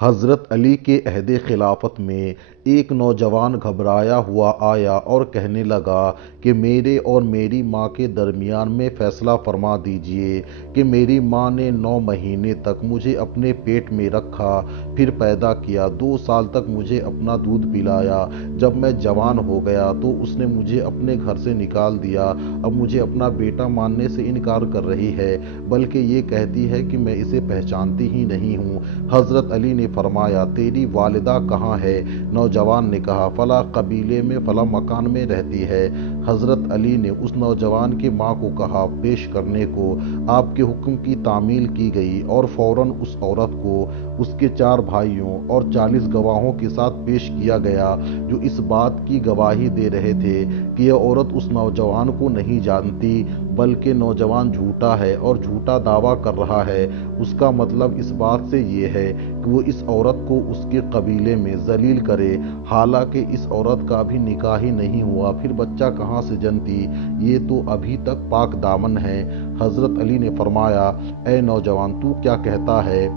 حضرت علی کے عہد خلافت میں ایک نوجوان گھبرایا ہوا آیا اور کہنے لگا کہ میرے اور میری ماں کے درمیان میں فیصلہ فرما دیجیے کہ میری ماں نے 9 مہینے تک مجھے اپنے پیٹ میں رکھا، پھر پیدا کیا، 2 سال تک مجھے اپنا دودھ پلایا۔ جب میں جوان ہو گیا تو اس نے مجھے اپنے گھر سے نکال دیا۔ اب مجھے اپنا بیٹا ماننے سے انکار کر رہی ہے، بلکہ یہ کہتی ہے کہ میں اسے پہچانتی ہی نہیں ہوں۔ حضرت علی نے فرمایا، تیری والدہ کہاں ہے؟ نوجوان نے کہا، فلاں قبیلے میں فلاں مکان میں رہتی ہے۔ حضرت علی نے اس نوجوان کی ماں کو کہا پیش کرنے کو۔ آپ کے حکم کی تعمیل کی گئی اور فوراً اس عورت کو اس کے 4 بھائیوں اور 40 گواہوں کے ساتھ پیش کیا گیا، جو اس بات کی گواہی دے رہے تھے کہ یہ عورت اس نوجوان کو نہیں جانتی، بلکہ نوجوان جھوٹا ہے اور جھوٹا دعویٰ کر رہا ہے۔ اس کا مطلب اس بات سے یہ ہے کہ وہ اس عورت کو اس کے قبیلے میں ذلیل کرے، حالانکہ اس عورت کا بھی نکاح ہی نہیں ہوا، پھر بچہ کہاں سے جنتی؟ یہ تو ابھی تک پاک دامن ہے۔ حضرت علی نے فرمایا، اے نوجوان، تو کیا کہتا ہے؟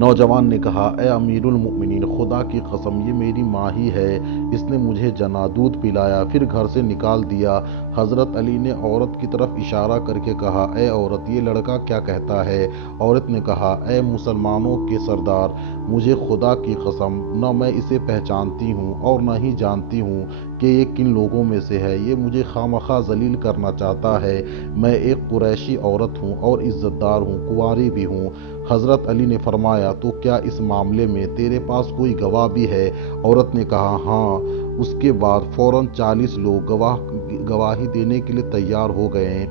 نوجوان نے کہا، اے امیر المؤمنین، خدا کی قسم یہ میری ماں ہی ہے، اس نے مجھے جنا، دودھ پلایا، پھر گھر سے نکال دیا۔ حضرت علی نے عورت کی طرف اشارہ کر کے کہا، اے عورت، یہ لڑکا کیا کہتا ہے؟ عورت نے کہا، اے مسلمانوں کے سردار، مجھے خدا کی قسم نہ میں اسے پہچانتی ہوں اور نہ ہی جانتی ہوں کہ یہ کن لوگوں میں سے ہے، یہ مجھے خواہ ذلیل کرنا چاہتا ہے۔ میں ایک قریشی عورت ہوں اور عزت دار ہوں، کنواری بھی ہوں۔ حضرت علی نے فرمایا، تو کیا اس معاملے میں تیرے پاس کوئی گواہ بھی ہے؟ عورت نے کہا، ہاں۔ اس کے بعد فوراً 40 لوگ گواہی دینے کے لیے تیار ہو گئے۔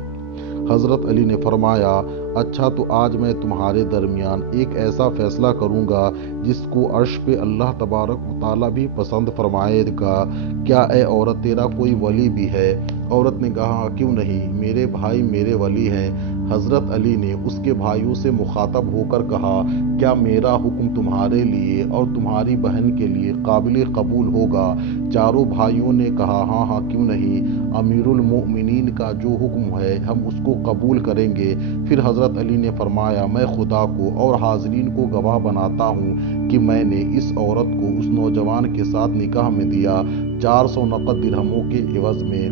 حضرت علی نے فرمایا، اچھا، تو آج میں تمہارے درمیان ایک ایسا فیصلہ کروں گا جس کو عرش پہ اللہ تبارک و تعالیٰ بھی پسند فرمائے گا۔ کیا اے عورت تیرا کوئی ولی بھی ہے؟ عورت نے کہا، کیوں نہیں، میرے بھائی میرے ولی ہیں۔ حضرت علی نے اس کے بھائیوں سے مخاطب ہو کر کہا، کیا میرا حکم تمہارے لیے اور تمہاری بہن کے لیے قابل قبول ہوگا؟ چاروں بھائیوں نے کہا، ہاں ہاں، کیوں نہیں، امیر المؤمنین کا جو حکم ہے ہم اس کو قبول کریں گے۔ پھر حضرت علی نے فرمایا، میں خدا کو اور حاضرین کو گواہ بناتا ہوں کہ میں نے اس عورت کو اس نوجوان کے ساتھ نکاح میں دیا، 400 نقد درہموں کے عوض میں،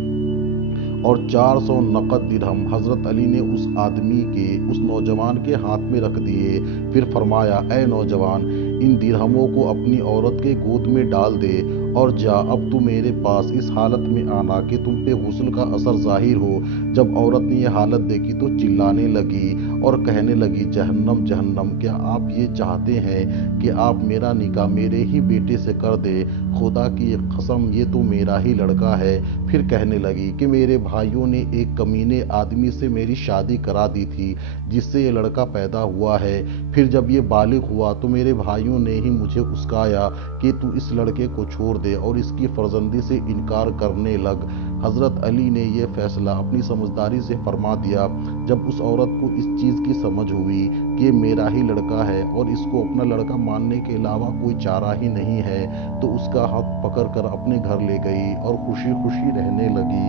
اور 400 نقد درہم حضرت علی نے اس آدمی کے، اس نوجوان کے ہاتھ میں رکھ دیے۔ پھر فرمایا، اے نوجوان، ان درہموں کو اپنی عورت کے گود میں ڈال دے اور جا، اب تو میرے پاس اس حالت میں آنا کہ تم پہ غسل کا اثر ظاہر ہو۔ جب عورت نے یہ حالت دیکھی تو چلانے لگی اور کہنے لگی، جہنم جہنم، کیا آپ یہ چاہتے ہیں کہ آپ میرا نکاح میرے ہی بیٹے سے کر دیں؟ خدا کی قسم یہ تو میرا ہی لڑکا ہے۔ پھر کہنے لگی کہ میرے بھائیوں نے ایک کمینے آدمی سے میری شادی کرا دی تھی جس سے یہ لڑکا پیدا ہوا ہے، پھر جب یہ بالغ ہوا تو میرے بھائیوں نے ہی مجھے اکسایا کہ تو اس لڑکے کو چھوڑ دے اور اس کی فرزندی سے انکار کرنے لگ۔ حضرت علی نے یہ فیصلہ اپنی سمجھداری سے فرما دیا۔ جب اس عورت کو اس چیز کی سمجھ ہوئی کہ یہ میرا ہی لڑکا ہے اور اس کو اپنا لڑکا ماننے کے علاوہ کوئی چارہ ہی نہیں ہے، تو اس کا ہاتھ پکڑ کر اپنے گھر لے گئی اور خوشی خوشی رہنے لگی۔